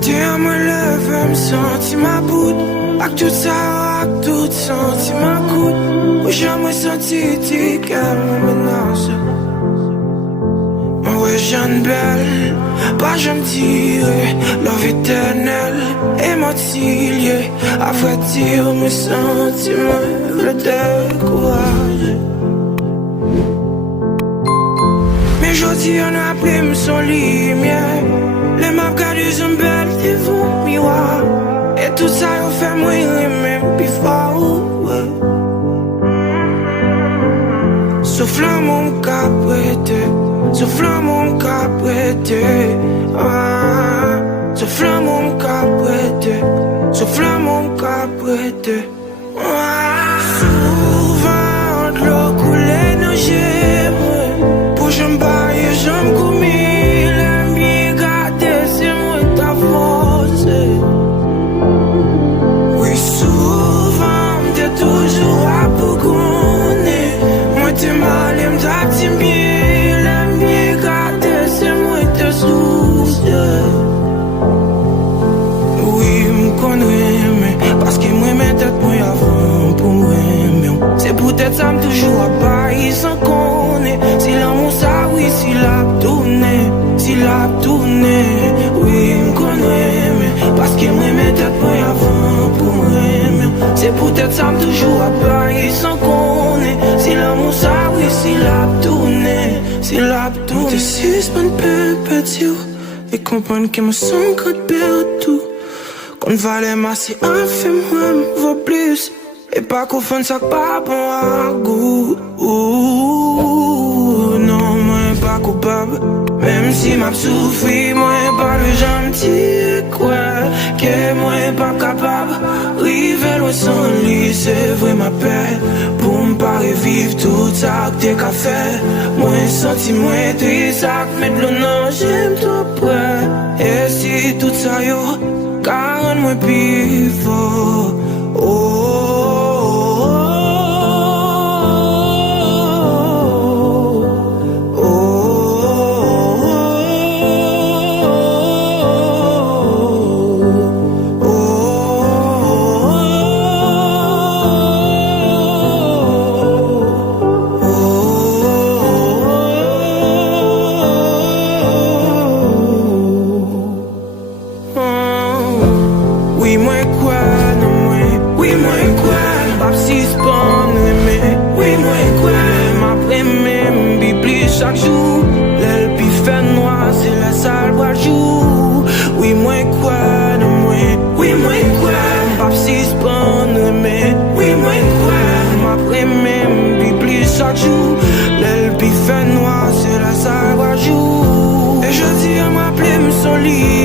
Matin, me leve, me senti ma bout. Ak tout ça, ak tout senti ma coûte. Ou jamais senti ti qu'elle me menace. Ouais, jeune belle, pas je me dirais love éternelle, émotive. À vrai dire, mes sentiments le découragent. Mais j'dis on a appelé me son lumière. Les maps gardent une belle devant miroir. Et tout ça on fait moi même plus fort. Souffle mon caprété, souffle mon caprété. Souffle mon caprété, souffle mon caprété. Souvent de l'eau coulée nos gemmes. Pour je m'baille, je m'commie. L'aime bien garder, c'est moi ta force. Oui, souvent m'te toujours à bougonner. Moi t'es mal, m't'a t'aime bien. L'aime bien garder, c'est moi ta source. Oui, m'connais, mais parce que moi m'en tête moi avant pour moi. C'est peut-être ça toujours à bailler sans connaître. Si l'amour ça, oui, si l'a tourné, si l'a tourné. Oui, m'connais, mais parce que moi m'en tête moi avant pour moi. C'est peut-être ça toujours à bailler sans connaître. Si l'amour ça, oui, si l'a tourné, si l'a tourné. T'es suspend perpétuel et comprendre que me sens quand perdu. Qu'on valait masser un fait moi vaut plus. Et pas qu'au fond ça pas bon à goût. Non, moi pas coupable. Même si m'a souffri, moi pas le gentil. Quoi, que moi pas capable. River loin sans lit, c'est vrai ma paix. Pour m'pas revivre tout ça que t'es qu'à faire. Moi senti, moi triste, ça que met de l'eau, non, j'aime trop près. Et si tout ça yo, car moi pivot. Chaque jour, l'aile puis fait noir, c'est la salle bois jour. Oui, moi quoi, non, moi. Oui, moi quoi, pas si spawn, mais. Oui, moi quoi, m'après même, puis plus chaque jour. L'aile puis fait noir, c'est la salle bois jour. Et je dis à m'appeler, me son lit.